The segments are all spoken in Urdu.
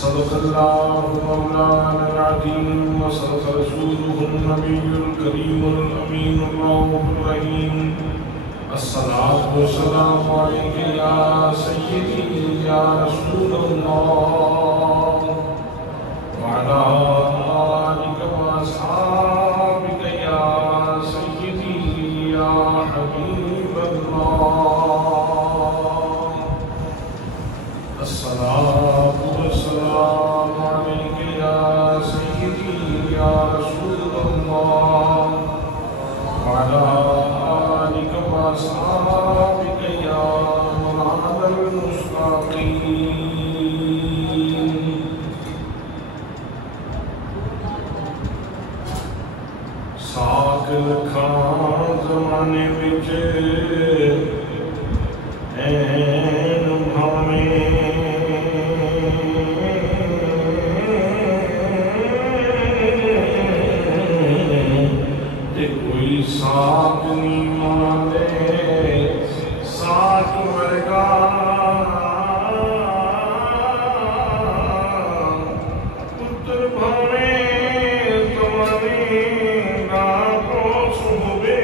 صدق الله مولانا العظيم وصدق رسوله النبي الكريم الأمين الرؤوف الرحيم. الصلاة والسلام عليك يا سيدي يا رسول الله وعلى آلك وأصحابك يا سيدي يا حبيب الله. الصلاة والسلام عليك يا سيدي يا رسول الله وعلى آلك وأصحابك يا مراد المستقيم. ساک لکھاں زمانے وچ این بھاویں ساک نہیں مانے ساک ورگا پتر بھاویں زمانے نا کو صحبے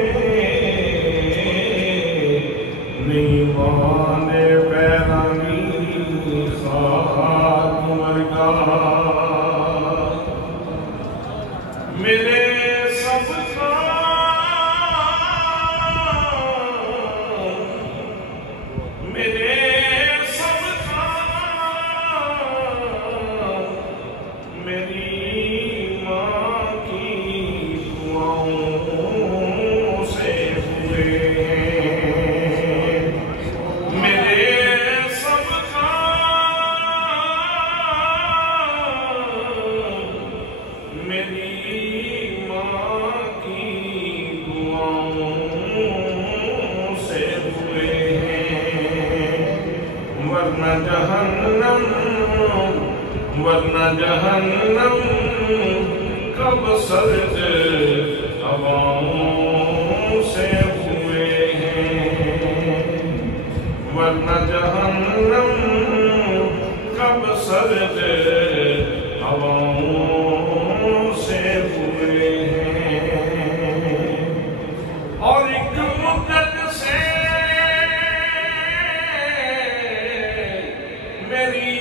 نہیں مانے پیرانی خاک ورگا میرے سب ورنہ جہنم کب سرد ہواؤں سے ہوئے ہیں. ورنہ جہنم کب سرد ہواؤں سے ہوئے ہیں. اور ایک مدت سے میری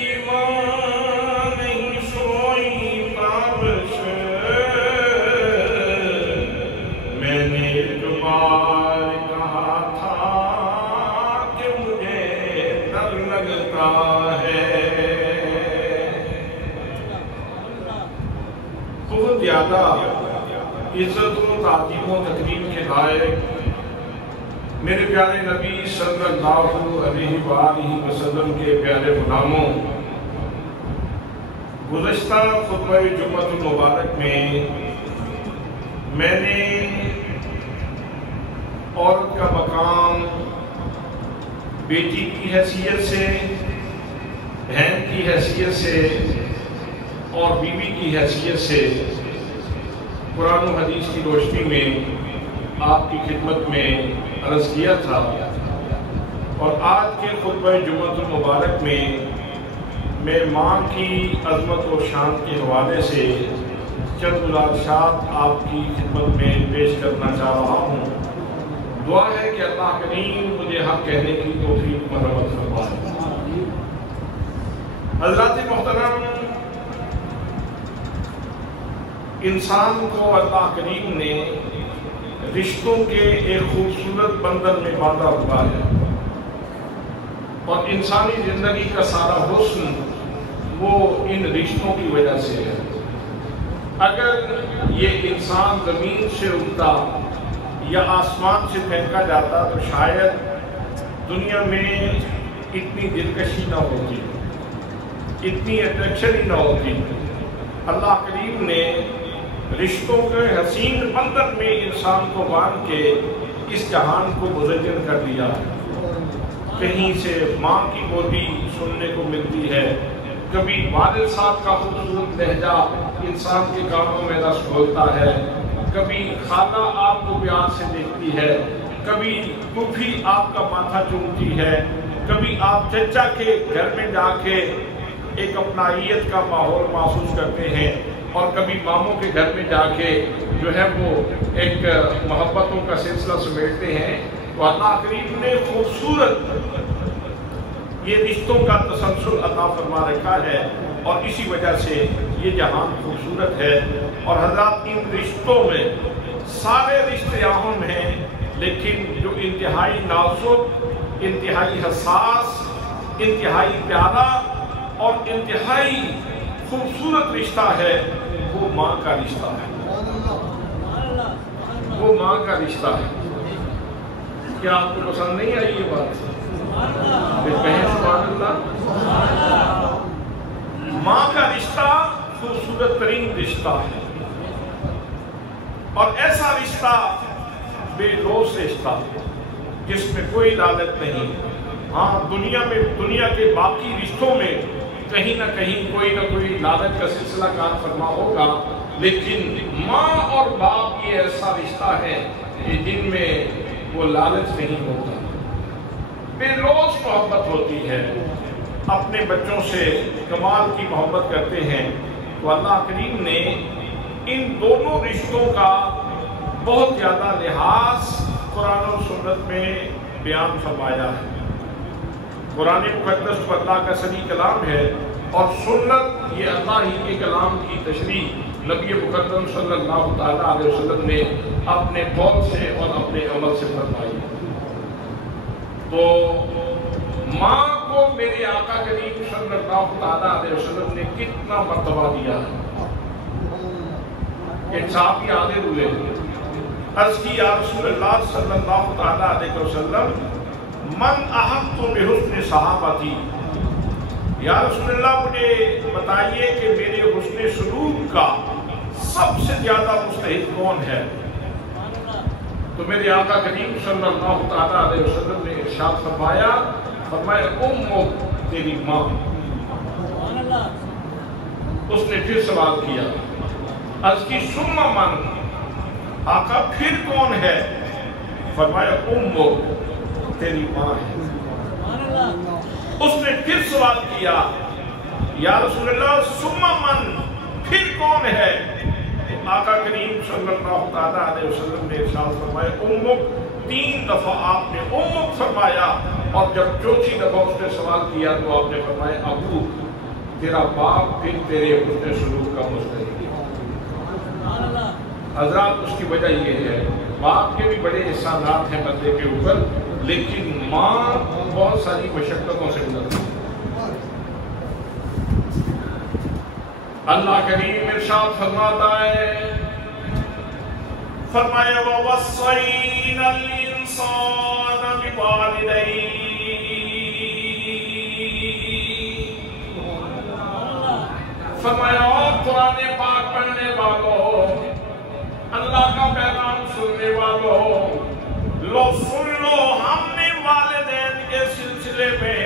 بہت زیادہ عزت و تعظیم و تکریم کے لائق میرے پیارے نبی صلی اللہ علیہ وآلہ وسلم کے پیارے غلاموں، گزشتہ خطبہ جمعۃ المبارک میں نے عورت کا مقام بیٹی کی حیثیت سے بہن کی حیثیت سے اور بیوی کی حیثیت سے قرآن و حدیث کی روشنی میں آپ کی خدمت میں عرض کیا تھا، اور آج کے خطبہ جمعۃ المبارک میں ماں کی عظمت و شان کے حوالے سے چند گزارشات آپ کی خدمت میں پیش کرنا چاہ رہا ہوں۔ دعا ہے کہ اللہ کریم مجھے حق کہنے کی توفیق مرحمت فرمائے۔ حضرات محترم، انسان کو اللہ کریم نے رشتوں کے ایک خوبصورت بندر میں باندھا ہوا ہے، اور انسانی زندگی کا سارا حسن وہ ان رشتوں کی وجہ سے ہے۔ اگر یہ انسان زمین سے اٹھتا یا آسمان سے پھینکا جاتا تو شاید دنیا میں اتنی دلکشی نہ ہوتی، اتنی اٹریکشن ہی نہ ہوتی۔ اللہ کریم نے رشتوں کے حسین بندر میں انسان کو باندھ کے اس جہان کو مزین کر دیا ہے۔ کہیں سے ماں کی بولی سننے کو ملتی ہے، کبھی والد صاحب کا خوبصورت لہجہ انسان کے کانوں میں رس گھولتا ہے، کبھی خالہ آپ کو پیار سے دیکھتی ہے، کبھی پھوپھی آپ کا ماتھا چومتی ہے، کبھی آپ چچا کے گھر میں جا کے ایک اپنائیت کا ماحول محسوس کرتے ہیں، اور کبھی ماموں کے گھر میں جا کے جو ہے وہ ایک محبتوں کا سلسلہ سمیٹتے ہیں۔ تو اللہ کریم نے خوبصورت یہ رشتوں کا تسلسل عطا فرما رکھا ہے، اور اسی وجہ سے یہ جہان خوبصورت ہے۔ اور حضرات، ان رشتوں میں سارے رشتے اہم ہیں، لیکن جو انتہائی نازک، انتہائی حساس، انتہائی پیارا اور انتہائی خوبصورت رشتہ ہے وہ ماں کا رشتہ ہے، وہ ماں کا رشتہ ہے۔ کیا آپ کو پسند نہیں آئی یہ بات؟ کہیں سبحان اللہ۔ ماں کا رشتہ خوبصورت ترین رشتہ ہے، اور ایسا رشتہ بے لوث رشتہ جس میں کوئی لالچ نہیں۔ ہاں، دنیا کے باقی رشتوں میں کہیں نہ کہیں کوئی نہ کوئی لالچ کا سلسلہ کار فرما ہوگا، لیکن ماں اور باپ یہ ایسا رشتہ ہے کہ جن میں وہ لالچ نہیں ہوتا، بے لوث محبت ہوتی ہے، اپنے بچوں سے کمال کی محبت کرتے ہیں۔ تو اللہ کریم نے ان دونوں رشتوں کا بہت زیادہ لحاظ قرآن و سنت میں بیان فرمایا ہے۔ قرآن مقدس تو اللہ کا صحیح کلام ہے، اور سنت یہ اللہ ہی کے کلام کی تشریح نبی مقدم صلی اللہ تعالیٰ علیہ وسلم نے اپنے قول سے اور اپنے عمل سے فرمائی۔ تو ماں کو میرے آقا کریم صلی اللہ تعالیٰ علیہ وسلم نے کتنا مرتبہ دیا ہے۔ ایک صحابی آگے ہوئے، عرض کی یا رسول اللہ صلی اللہ تعالیٰ علیہ وسلم، من احبت بحسن صحابتی، یا رسول اللہ مجھے بتائیے کہ میرے حسن سلوک کا سب سے زیادہ مستحق کون ہے؟ تو میرے آقا کریم صلی اللہ تعالیٰ علیہ وسلم نے ارشاد فرمایا امک، تیری ماں۔ اس نے پھر سوال کیا، عرض کی ثم من، آقا پھر کون ہے؟ فرمایا امک، تیری ماں ہے۔ اس نے پھر سوال کیا، یا رسول اللہ ثم من، پھر کون ہے؟ تو آقا کریم صلی اللہ تعالیٰ علیہ وسلم نے ارشاد فرمایا امک، 3 دفعہ آپ نے امک فرمایا، اور جب چوتھی دفعہ اس نے سوال کیا تو آپ نے فرمایا ابو، تیرا باپ پھر تیرے حسن سلوک کا مستحق ہے۔ حضرات، اس کی وجہ یہ ہے، باپ کے بھی بڑے احسانات ہیں بندے کے اوپر، لیکن ماں بہت ساری مشقتوں سے گزرتی ہے۔ اللہ کریم ارشاد فرماتا ہے، فرمایا وَوَصَّيْنَا الْإِنسَانَ بِوَالِدَيْهِ، فرمایا قرآن پاک پڑھنے والوں، اللہ کا پیغام سننے والوں، لو سن لو، ہم نے والدین کے سلسلے میں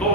2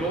2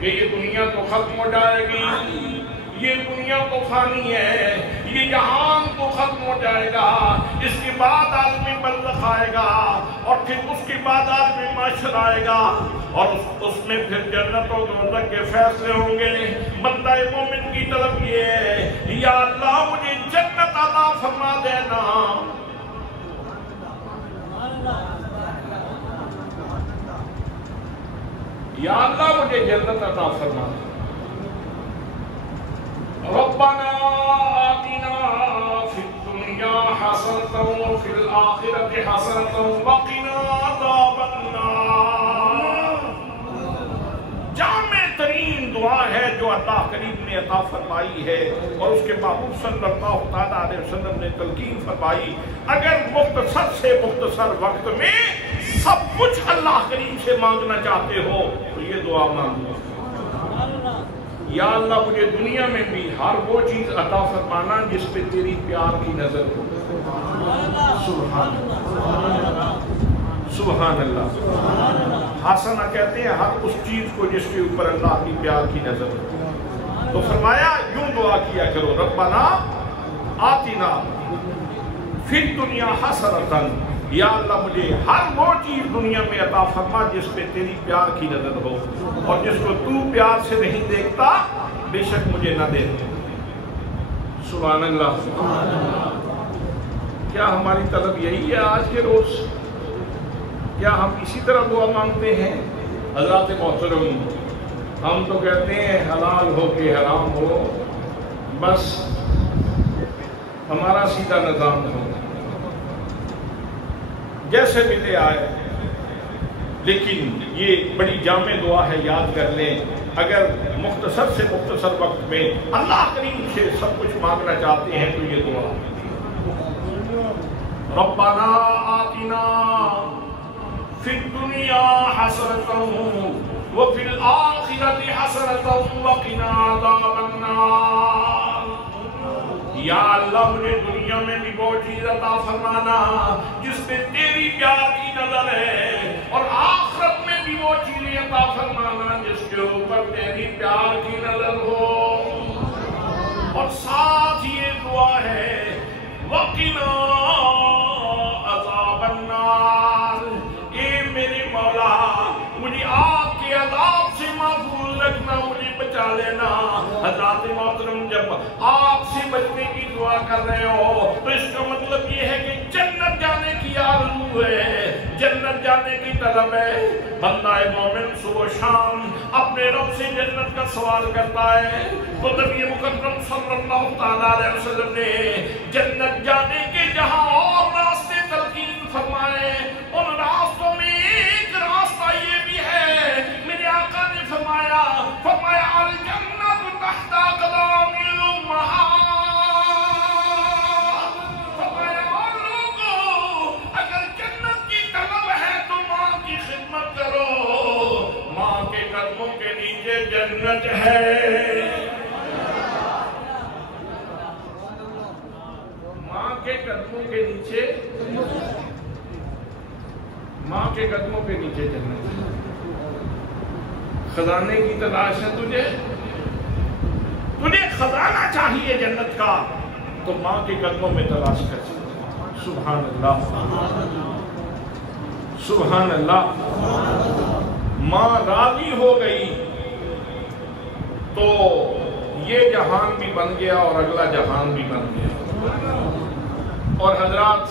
کہ یہ دنیا تو ختم ہو جائے گی، یہ دنیا تو فانی ہے، یہ جہان تو ختم ہو جائے گا، اس کے بعد عالمی برزخ آئے گا، اور پھر اس کے بعد عالمی معاشر آئے گا، اور اس میں پھر جنت و دوزخ کے فیصلے ہوں گے۔ بندہ مومن کی طرف یہ ہے، یا اللہ مجھے جنت عطا فرما دینا، یا اللہ مجھے جنت عطا فرما دے۔ ربنا آتنا فی الدنیا حسنۃ وفی الآخرۃ حسنۃ وقنا عذاب النار۔ جامع ترین دعا ہے جو اللہ کریم نے عطا فرمائی ہے، اور اس کے محبوب صلی اللہ علیہ وسلم نے تلقین فرمائی، اگر مختصر سے مختصر وقت میں سب کچھ اللہ کریم سے مانگنا چاہتے ہو تو یہ دعا مانگو، یا اللہ مجھے دنیا میں بھی ہر وہ چیز عطا فرمانا جس پہ تیری پیار کی نظر ہو۔ سبحان اللہ، سبحان اللہ۔ حسنہ کہتے ہیں ہر اس چیز کو جس کے اوپر اللہ کی پیار کی نظر ہو۔ تو فرمایا یوں دعا کیا کرو، ربنا آتنا فی الدنیا حسنۃ، یا اللہ مجھے ہر وہ چیز دنیا میں عطا فرما جس پہ تیری پیار کی نظر ہو، اور جس کو تو پیار سے نہیں دیکھتا بے شک مجھے نہ دے۔ سبحان اللہ۔ کیا ہماری طلب یہی ہے آج کے روز؟ کیا ہم اسی طرح دعا مانگتے ہیں؟ حضرات محترم، ہم تو کہتے ہیں حلال ہو کہ حرام ہو، بس ہمارا سیدھا نظام ہو، جیسے ملے آئے، لیکن یہ بڑی جامع دعا ہے، یاد کر لیں۔ اگر مختصر سے مختصر وقت میں اللہ کریم سے سب کچھ مانگنا چاہتے ہیں تو یہ دعا، ربنا آتنا فی الدنیا حسنۃ وفی الآخرۃ حسنۃ وقنا عذاب النار۔ یا اللہ مجھے دنیا میں بھی وہ چیز عطا فرمانا جس پہ تیری پیار کی نظر ہے، اور آخرت میں بھی وہ چیزیں عطا فرمانا جس کے اوپر تیری پیار کی نظر ہو، اور ساتھ یہ دعا ہے وقنا عذاب النار، اے میرے مولا مجھے آگ کے عذاب سے محفوظ رکھنا، مجھے بچا لینا۔ حضرات محترم، جب آگ سے بچنے کی دعا کر رہے ہو تو اس کا مطلب یہ ہے کہ جنت جانے کی آرزو ہے، جنت جانے کی طلب ہے۔ بندہ مومن صبح شام اپنے رب سے جنت کا سوال کرتا ہے، تو نبی مکرم صلی اللہ علیہ وسلم نے جنت جانے کے جہاں اور راستے تلقین فرمائے، ان راستوں میں ایک راستہ یہ بھی ہے، میرے آقا نے فرمایا الجنت تحت اقدام الامہات، فرمایا اور لوگوں اگر جنت کی طلب ہے تو ماں کی خدمت کرو، ماں کے قدموں کے نیچے جنت ہے۔ ماں کے قدموں کے نیچے، ماں کے قدموں کے نیچے جنت ہے۔ خزانے کی تلاش ہے تجھے خزانہ چاہیے جنت کا، تو ماں کے قدموں میں تلاش کر سکتے۔ سبحان اللہ، سبحان اللہ۔ ماں راضی ہو گئی تو یہ جہان بھی بن گیا اور اگلا جہان بھی بن گیا۔ اور حضرات،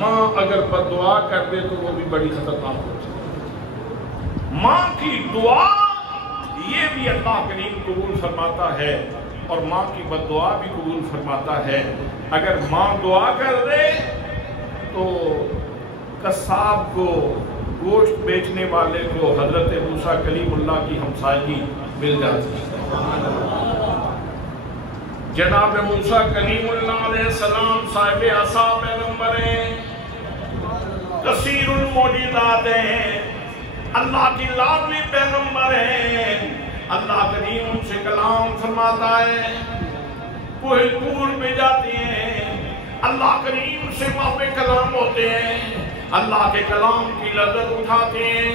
ماں اگر بد دعا کر دے تو وہ بھی بڑی خطرناک ہوتی ہے۔ ماں کی دعا یہ بھی اللہ کریم قبول فرماتا ہے، اور ماں کی بد دعا بھی قبول فرماتا ہے۔ اگر ماں دعا کر دے تو قصاب کو، گوشت بیچنے والے کو حضرت موسیٰ کلیم اللہ کی ہمسائیگی مل جاتی ہے۔ جناب موسیٰ کلیم اللہ علیہ السلام صاحب عصا پیغمبر ہیں، کثیر المعجزات ہیں، اللہ کی لاڈلی پیغمبر ہیں۔ اللہ کریم ان سے کلام فرماتا ہے، کوہ طور پہ جاتے ہیں، اللہ کریم سے وہاں پہ کلام ہوتے ہیں، اللہ کے کلام کی لذت اٹھاتے ہیں۔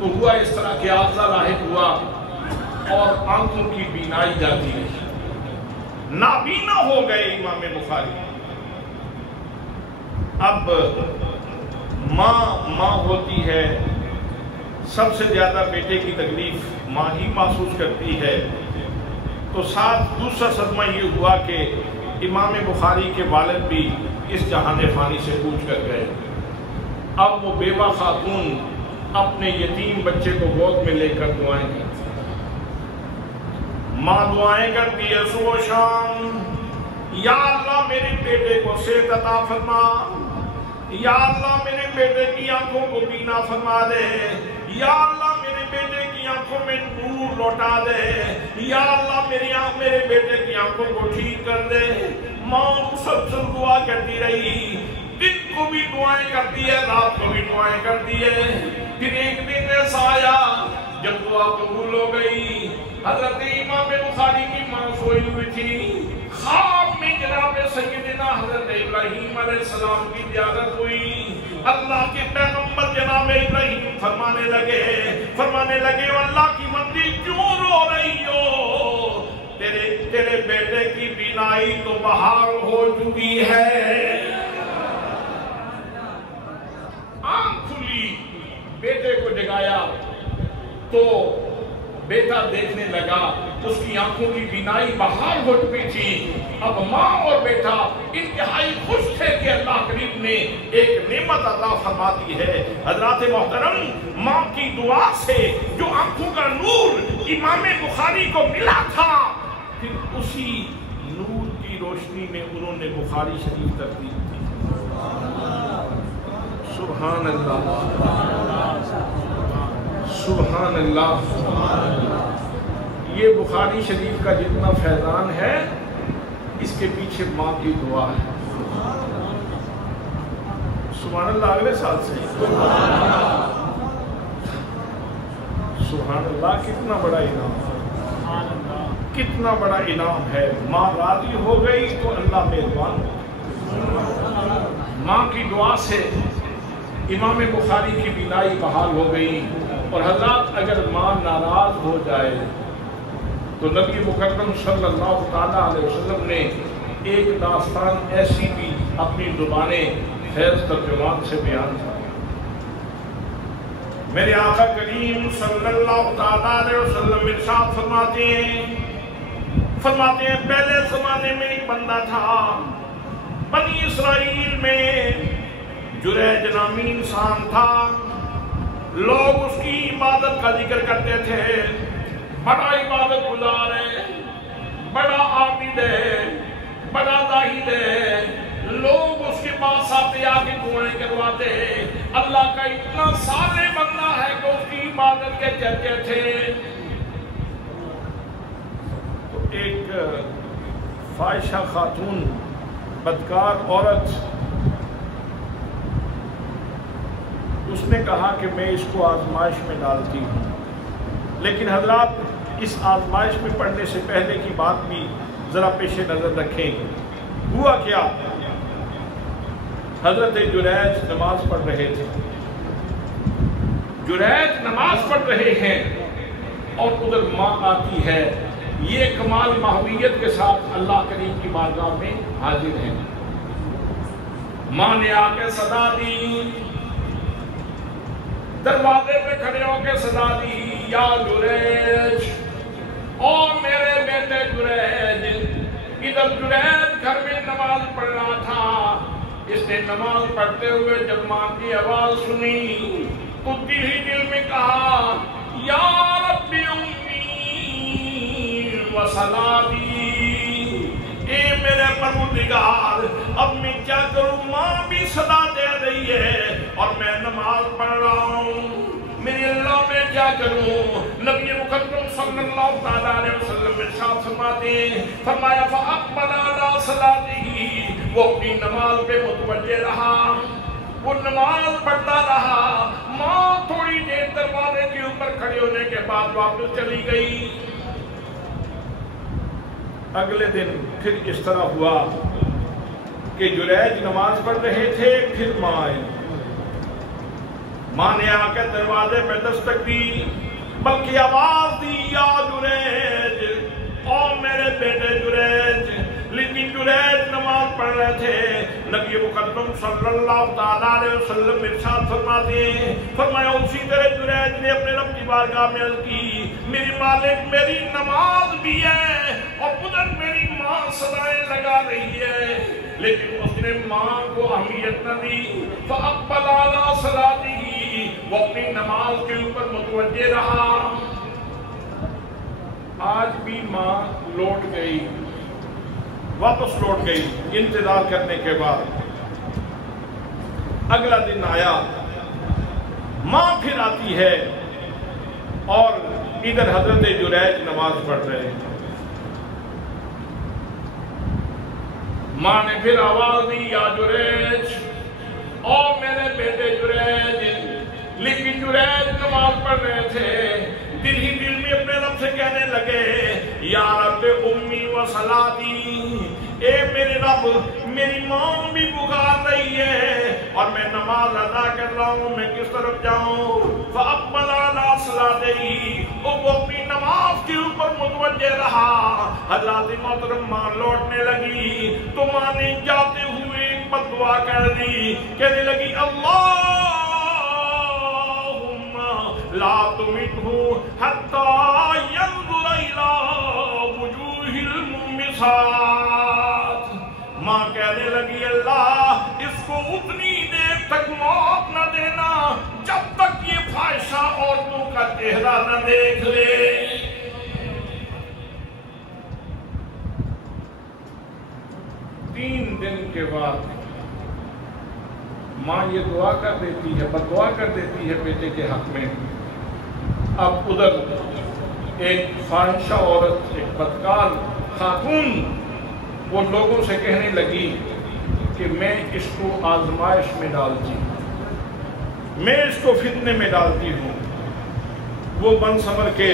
تو ہوا اس طرح کہ عارضہ لاحق ہوا اور آنکھوں کی بینائی جاتی رہی، نابینا ہو گئے امام بخاری۔ اب ماں ہوتی ہے، سب سے زیادہ بیٹے کی تکلیف ماں ہی محسوس کرتی ہے، تو ساتھ دوسرا صدمہ یہ ہوا کہ امام بخاری کے والد بھی اس جہان فانی سے کوچ کر گئے۔ اب وہ بیوہ خاتون اپنے یتیم بچے کو گود میں لے کر دعائیں کرتی، ماں دعائیں کرتی ہے صبح و شام، یا اللہ میرے بیٹے کو صحت عطا فرما، یا اللہ میرے بیٹے کی آنکھوں کو بینا فرما دے، یا اللہ میرے بیٹے کی آنکھوں میں نور لوٹا دے، یا اللہ میرے بیٹے کی آنکھوں کو ٹھیک کر دے۔ ماں مسلسل دعا کرتی رہی، دن کو بھی دعائیں کرتی ہے، رات کو بھی دعائیں کرتی ہے۔ پھر ایک دن ایسا آیا جب دعا قبول ہو گئی، حضرت امام بخاری کی ماں سوئی ہوئی تھی، خواب میں جناب سیدنا حضرت ابراہیم علیہ السلام کی زیارت ہوئی۔ اللہ کے پیغمبر جناب ابراہیم فرمانے لگے اللہ کی بندی کیوں رو رہی ہو؟ تیرے بیٹے کی بینائی تو بحال ہو چکی ہے۔ آنکھ کھلی، بیٹے کو جگایا تو بیٹا دیکھنے لگا، اس کی آنکھوں کی بینائی بحال ہو چکی تھی۔ اب ماں اور بیٹا انتہائی خوش تھے کہ اللہ کریم نے ایک نعمت عطا فرما دی ہے۔ حضرات محترم، ماں کی دعا سے جو آنکھوں کا نور امام بخاری کو ملا تھا، پھر اسی نور کی روشنی میں انہوں نے بخاری شریف ترتیب دی۔ سبحان اللہ، سبحان اللہ۔ یہ بخاری شریف کا جتنا فیضان ہے، اس کے پیچھے ماں کی دعا ہے۔ سبحان اللہ، اگلے سال سے سبحان اللہ، کتنا بڑا انعام، کتنا بڑا انعام ہے۔ ماں راضی ہو گئی تو اللہ مہربان ہو۔ ماں کی دعا سے امام بخاری کی بینائی بحال ہو گئی۔ اور حضرات، اگر ماں ناراض ہو جائے تو نبی مکرم صلی اللہ تعالیٰ علیہ وسلم نے ایک داستان ایسی بھی اپنی زبان فیض ترجمان سے بیان تھا۔ میرے آقا کریم صلی اللہ تعالیٰ علیہ وسلم ارشاد فرماتے ہیں پہلے زمانے میں ایک بندہ تھا، بنی اسرائیل میں جریج نامی انسان تھا۔ لوگ اس کی عبادت کا ذکر کرتے تھے، بڑا عبادت گزار ہے، بڑا عابد ہے، بڑا زاہد ہے۔ لوگ اس کے پاس آتے آگے دعائیں کرواتے، اللہ کا اتنا صالح بندہ ہے کہ اس کی عبادت کے چرچے تھے۔ تو ایک فاحشہ خاتون، بدکار عورت، اس نے کہا کہ میں اس کو آزمائش میں ڈالتی ہوں۔ لیکن حضرات، اس آزمائش میں پڑھنے سے پہلے کی بات بھی ذرا پیش نظر رکھیں۔ ہوا کیا؟ حضرت جریج نماز پڑھ رہے تھے، جریج نماز پڑھ رہے ہیں اور ادھر ماں آتی ہے۔ یہ کمال محویت کے ساتھ اللہ کریم کی بارگاہ میں حاضر ہیں۔ ماں نے آ کے صدا دی، دروازے پہ کھڑے ہو کے صدا دی، یا جریج، او میرے بیٹے جریج۔ ادھر جریج گھر میں نماز پڑھ رہا تھا۔ اس نے نماز پڑھتے ہوئے جب ماں کی آواز سنی تو دل میں کہا، یا ربی امی و صلاتی، اے میرے پروردگار، اب میں کیا کروں؟ ماں بھی صدا دے رہی ہے اور میں نماز پڑھ رہا ہوں، میرے اللہ میں کیا کروں؟ نبی مکرم صلی اللہ تعالیٰ علیہ وسلم ارشاد فرماتے ہیں، فرمایا فَأَقْبَلَ عَلَىٰ صَلَاتِهِ، وہ اپنی نماز پہ متوجہ رہا، وہ نماز پڑھتا رہا۔ ماں تھوڑی دیر دروازے کے اوپر کھڑے ہونے کے بعد واپس چلی گئی۔ اگلے دن پھر اس طرح ہوا کہ جریج نماز پڑھ رہے تھے، پھر ماں آئی۔ ماں نے آ کے دروازے پہ دستک دی، بلکہ آواز دی یا جریج، او میرے بیٹے جریج۔ لیکن جریج نماز پڑھ رہے تھے۔ نبی مقدم صلی اللہ تعالیٰ علیہ وسلم ارشاد فرماتے ہیں، فرمایا اسی طرح جریج نے اپنے رب کی بارگاہ میں عرض کی، میری مالک میری نماز بھی ہے اور ادھر میری ماں صدائیں لگا رہی ہے، لیکن اس نے ماں کو اہمیت نہ دی۔ فَأَقْبَلَ عَلَىٰ صَلَاتِهِ، وہ اپنی نماز کے اوپر متوجہ رہا۔ آج بھی ماں لوٹ گئی، واپس لوٹ گئی انتظار کرنے کے بعد۔ اگلا دن آیا، ماں پھر آتی ہے اور ادھر حضرت جریج نماز پڑھ رہے ہیں۔ ماں نے پھر آواز دی یا جریج، او میرے بیٹے جریج۔ لیکن جریج نماز پڑھ رہے تھے، دل ہی دل میں اپنے رب سے کہنے لگے، یا رب امی و صلاتی، اے میرے رب میری ماں بھی پکار رہی ہے اور میں نماز ادا کر رہا ہوں، میں کس طرف جاؤں؟ فَأَقْبَلَ عَلَىٰ صَلَاتِهِ، وہ اپنی نماز کے اوپر متوجہ رہا۔ حضرات محترم ماں لوٹنے لگی تو ماں نے جاتے ہوئے ایک بد دعا کر دی، کہنے لگی اللہم لا تمتہ حتی ینظر الی وجوہ المنبسات۔ ماں کہنے لگی اللہ اس کو اتنی دیر تک موت نہ دینا جب تک یہ فاحشہ عورتوں کا چہرہ نہ دیکھ لے۔ 3 دن کے بعد ماں یہ دعا کر دیتی ہے، بد دعا کر دیتی ہے بیٹے کے حق میں۔ اب ادھر ایک فاحشہ عورت، ایک بدکار خاتون وہ لوگوں سے کہنے لگی کہ میں اس کو آزمائش میں ڈالتی ہوں، میں اس کو فتنے میں ڈالتی ہوں۔ وہ بن سمر کے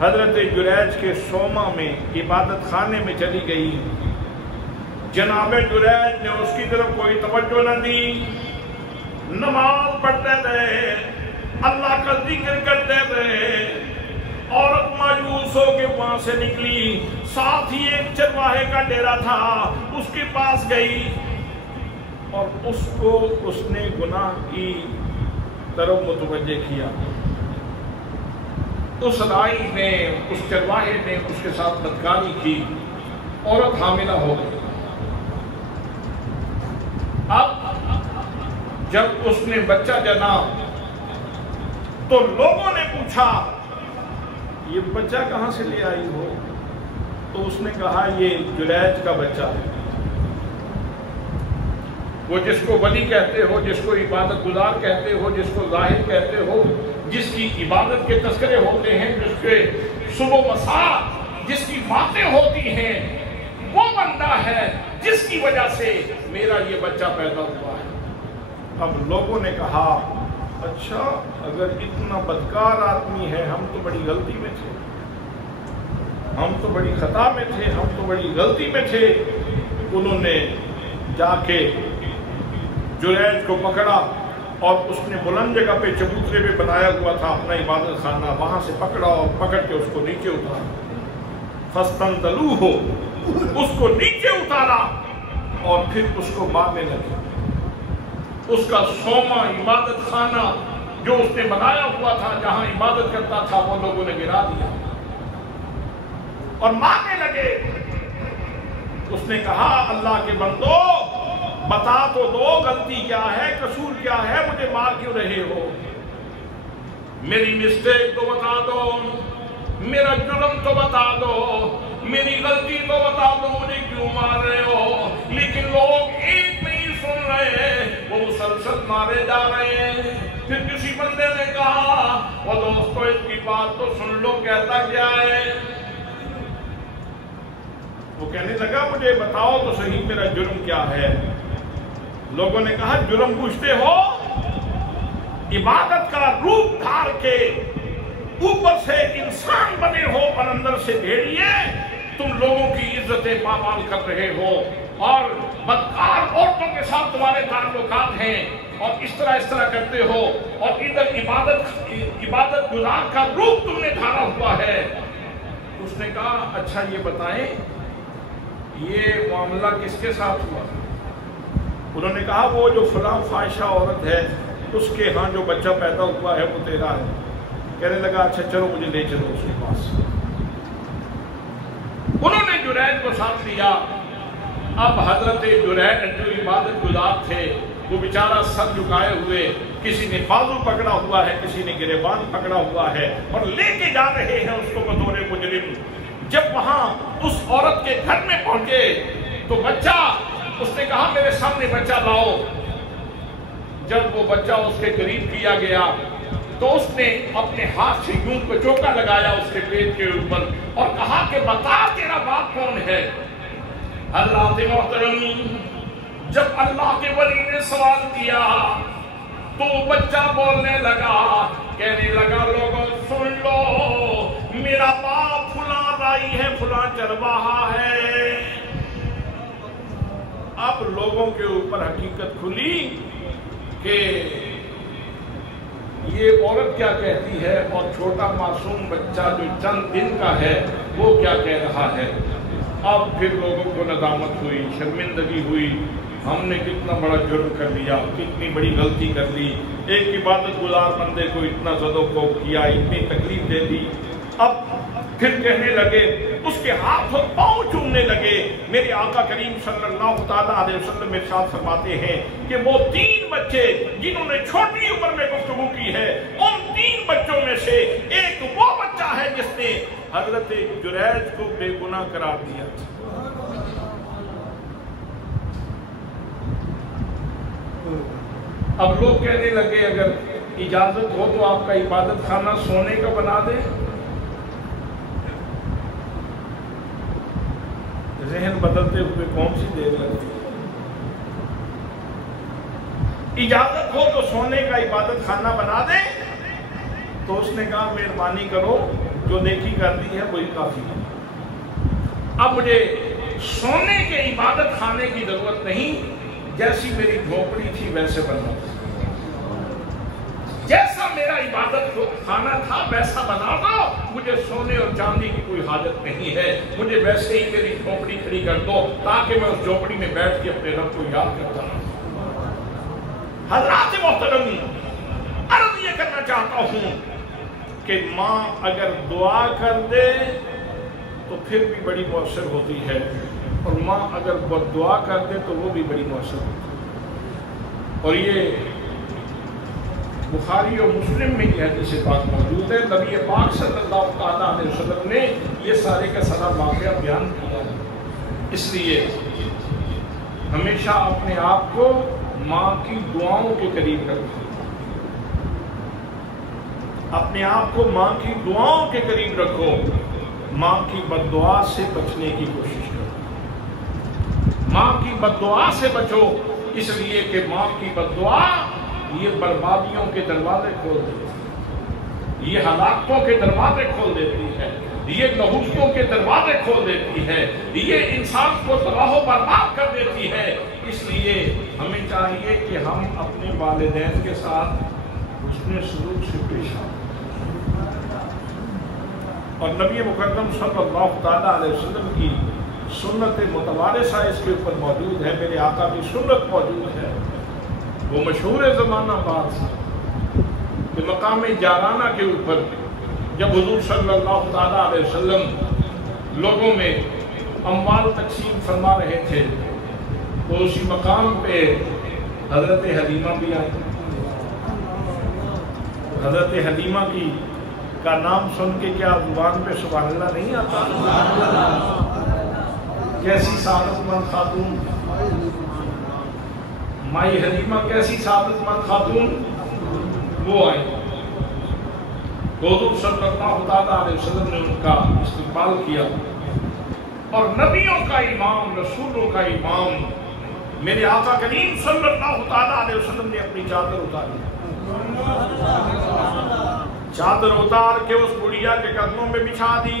حضرت جریج کے صومعہ میں عبادت خانے میں چلی گئی۔ جناب جریج نے اس کی طرف کوئی توجہ نہ دی، نماز پڑھتے رہے، اللہ کا ذکر کرتے رہے۔ عورت مایوس ہو کے وہاں سے نکلی، ساتھ ہی ایک چرواہے کا ڈیرا تھا، اس کے پاس گئی اور اس کو اس نے گناہ کی طرف متوجہ کیا۔ اس رائی نے، اس چرواہے نے اس کے ساتھ بدکاری کی، عورت حاملہ ہو گئی۔ اب جب اس نے بچہ جنا تو لوگوں نے پوچھا یہ بچہ کہاں سے لے آئی ہو؟ تو اس نے کہا یہ جریج کا بچہ ہے، وہ جس کو ولی کہتے ہو، جس کو عبادت گزار کہتے ہو، جس کو ظاہر کہتے ہو، جس کی عبادت کے تذکرے ہوتے ہیں، جس کے صبح مساء جس کی باتیں ہوتی ہیں، وہ بندہ ہے جس کی وجہ سے میرا یہ بچہ پیدا ہوا ہے۔ اب لوگوں نے کہا اچھا اگر اتنا بدکار آدمی ہے، ہم تو بڑی غلطی میں تھے، ہم تو بڑی خطا میں تھے، ہم تو بڑی غلطی میں تھے۔ انہوں نے جا کے جریج کو پکڑا اور اس نے بلند جگہ پہ چبوترے پہ بنایا ہوا تھا اپنا عبادت خانہ، وہاں سے پکڑا اور پکڑ کے اس کو نیچے اتارا۔ فَاسْتَنْزَلُوهُ، اس کو نیچے اتارا اور پھر اس کو مارنے لگے۔ اس کا صومعہ، عبادت خانہ جو اس نے بنایا ہوا تھا، جہاں عبادت کرتا تھا، وہ لوگوں نے گرا دیا اور مارنے لگے۔ اس نے کہا اللہ کے بندو بتا تو دو غلطی کیا ہے، قصور کیا ہے، مجھے مار کیوں رہے ہو؟ میری مسٹیک تو بتا دو، میرا جرم تو بتا دو، میری غلطی تو بتا دو، مجھے کیوں مار رہے ہو؟ لیکن لوگ ایک نہیں سن رہے، وہ مسلسل مارے جا رہے ہیں۔ پھر کسی بندے نے کہا وہ دوستو اس کی بات تو سن لو، کہتا کیا ہے؟ وہ کہنے لگا مجھے بتاؤ تو صحیح میرا جرم کیا ہے۔ لوگوں نے کہا جرم پوچھتے ہو؟ عبادت کا روپ دھار کے اوپر سے انسان بنے ہو اور اندر سے بھیڑیے، تم لوگوں کی عزتیں پامال کر رہے ہو اور بدکار عورتوں کے ساتھ تمہارے تعلقات ہیں اور اس طرح کرتے ہو اور ادھر عبادت گزار کا روپ تم نے دھارا ہوا ہے. اس نے کہا اچھا یہ بتائیں یہ معاملہ کس کے ساتھ ہوا؟ انہوں نے کہا وہ جو فلاں فاحشہ عورت ہے اس کے ہاں جو بچہ پیدا ہوا ہے وہ تیرا ہے. کہنے لگا اچھا چلو مجھے لے چلو اس کے پاس. انہوں نے جرید کو ساتھ لیا. اب حضرت جرید جو عبادت گزار تھے وہ بیچارہ سر جھکائے ہوئے، کسی نے بازو پکڑا ہوا ہے، کسی نے گریبان پکڑا ہوا ہے اور لے کے جا رہے ہیں اس کو بطور مجرم. جب وہاں اس عورت کے گھر میں پہنچے تو بچہ، اس نے کہا میرے سامنے بچہ لاؤ. جب وہ بچہ اس کے قریب کیا گیا تو اس نے اپنے ہاتھ سے یوں کو چوکا لگایا اس کے پیٹ کے اوپر اور کہا کہ بتا تیرا باپ کون ہے. حضرات محترم، جب اللہ کے ولی نے سوال کیا تو بچہ بولنے لگا، کہنے لگا لوگوں سن لو، میرا باپ فلاں رائی ہے، فلاں چرواہا ہے. اب لوگوں کے اوپر حقیقت کھلی کہ یہ عورت کیا کہتی ہے اور چھوٹا معصوم بچہ جو چند دن کا ہے وہ کیا کہہ رہا ہے. اب پھر لوگوں کو ندامت ہوئی، شرمندگی ہوئی، ہم نے کتنا بڑا جرم کر لیا، کتنی بڑی غلطی کر لی، ایک عبادت گزار بندے کو اتنا زد و کوب کیا، اتنی تکلیف دے دی. اب پھر کہنے لگے، اس کے ہاتھ اور پاؤں چومنے لگے. میرے آقا کریم صلی اللہ تعالیٰ علیہ وسلم ارشاد فرماتے ہیں کہ وہ 3 بچے جنہوں نے چھوٹی عمر میں گفتگو کی ہے، ان 3 بچوں میں سے ایک وہ بچہ ہے جس نے حضرت جرید کو بے گناہ قرار دیا. اب لوگ کہنے لگے اگر اجازت ہو تو آپ کا عبادت خانہ سونے کا بنا دیں. ذہن بدلتے ہوئے کون سی دیر لگتی ہے؟ اجازت ہو تو سونے کا عبادت خانہ بنا دیں. تو اس نے کہا مہربانی کرو، جو نیکی کر دی ہے وہی کافی ہے. اب مجھے سونے کے عبادت خانے کی ضرورت نہیں، جیسی میری جھوپڑی تھی ویسے بنا دو، جیسا میرا عبادت خانہ تھا ویسا بنا دو. مجھے سونے اور چاندی کی کوئی حاجت نہیں ہے، مجھے ویسے ہی میری جھوپڑی کھڑی کر دو تاکہ میں اس جھوپڑی میں بیٹھ کے اپنے رب کو یاد کرتا ہوں. حضرات محترم، عرض یہ کرنا چاہتا ہوں کہ ماں اگر دعا کر دے تو پھر بھی بڑی مؤثر ہوتی ہے، اور ماں اگر بد دعا کر دے تو وہ بھی بڑی مؤثر ہوتی ہے. اور یہ بخاری اور مسلم میں یہ حدیث پاک موجود ہے. نبی پاک صلی اللہ تعالیٰ علیہ وسلم نے یہ سارے کا سارا واقعہ بیان کیا ہے. اس لیے ہمیشہ اپنے آپ کو ماں کی دعاؤں کے قریب رکھو، اپنے آپ کو ماں کی دعاؤں کے قریب رکھو. ماں کی بد دعا سے بچنے کی کوشش کرو. ماں کی بد دعا سے بچو، اس لیے کہ ماں کی بد دعا یہ بربادیوں کے دروازے کھول دیتی ہے، یہ ہلاکتوں کے دروازے کھول دیتی ہے، یہ نحوستوں کے دروازے کھول دیتی ہے، یہ انسان کو تباہ و برباد کر دیتی ہے. اس لیے ہمیں چاہیے کہ ہم اپنے والدین کے ساتھ حسن سلوک سے پیش آئیں. اور نبی مکرم صلی اللہ تعالیٰ علیہ وسلم کی سنت متوارثہ اس کے اوپر موجود ہے. میرے آقا کی سنت موجود ہے، وہ مشہور زمانہ بات کہ مقام جارانہ کے اوپر جب حضور صلی اللہ تعالیٰ علیہ وسلم لوگوں میں اموال تقسیم فرما رہے تھے تو اسی مقام پہ حضرت حلیمہ بھی آئی. حضرت حلیمہ کی کا نام سن کے کیا زبان پہ سبحان اللہ نہیں آتا؟ کیسی سعادت مند خاتون مائی حلیمہ، کیسی سعادت مند خاتون. وہ آئی تو حضور صلی اللہ تعالیٰ علیہ وسلم نے ان کا استقبال کیا، اور نبیوں کا امام، رسولوں کا امام میرے آقا کریم صلی اللہ تعالیٰ علیہ وسلم نے اپنی چادر اتاری. چادر اتار کے اس بڑھیا کے قدموں میں بچھا دی.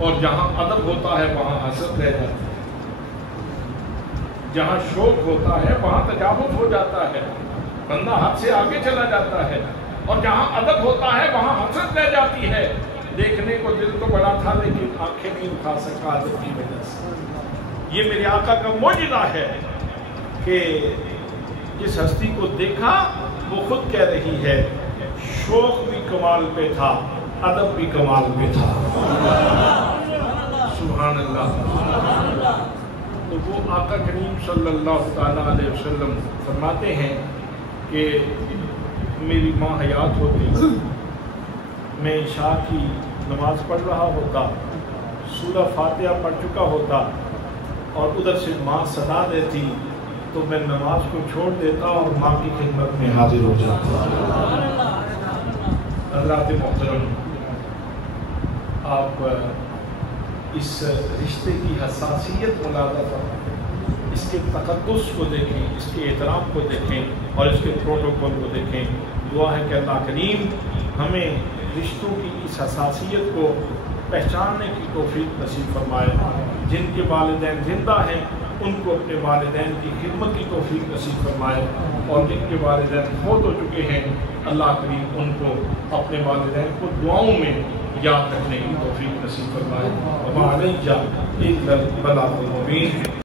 اور جہاں ادب ہوتا ہے وہاں حسد رہ جاتا ہے، جہاں شوق ہوتا ہے وہاں تجاوز ہو جاتا ہے، بندہ حد سے آگے چلا جاتا ہے، اور جہاں ادب ہوتا ہے وہاں حسد رہ جاتی ہے۔ دیکھنے کو دل تو بڑا تھا لیکن آنکھیں نہیں اٹھا سکا ادب کی وجہ سے۔ یہ میرے آقا کا معجزہ ہے کہ جس ہستی کو دیکھا وہ خود کہہ رہی ہے شوق بھی کمال پہ تھا، ادب بھی کمال پہ تھا۔ سبحان اللہ۔ تو وہ آقا کریم صلی اللہ تعالیٰ علیہ وسلم فرماتے ہیں کہ میری ماں حیات ہوتی، میں عشاء کی نماز پڑھ رہا ہوتا، سورہ فاتحہ پڑھ چکا ہوتا، اور ادھر سے ماں صدا دیتی تو میں نماز کو چھوڑ دیتا اور ماں کی خدمت میں حاضر ہو جاتا۔ حضرات محترم، آپ اس رشتے کی حساسیت ملاحظہ فرمائیں، اس کے تقدس کو دیکھیں، اس کے احترام کو دیکھیں اور اس کے پروٹوکول کو دیکھیں۔ دعا ہے کہ اللہ کریم ہمیں رشتوں کی اس حساسیت کو پہچاننے کی توفیق نصیب فرمائے۔ جن کے والدین زندہ ہیں ان کو اپنے والدین کی خدمت کی توفیق نصیب فرمائے، اور جن کے والدین فوت ہو چکے ہیں اللہ کریم ان کو اپنے والدین کو دعاؤں میں یاد رکھنے کی توفیق نصیب فرمائے۔ وعلیہ البلاغ المبین۔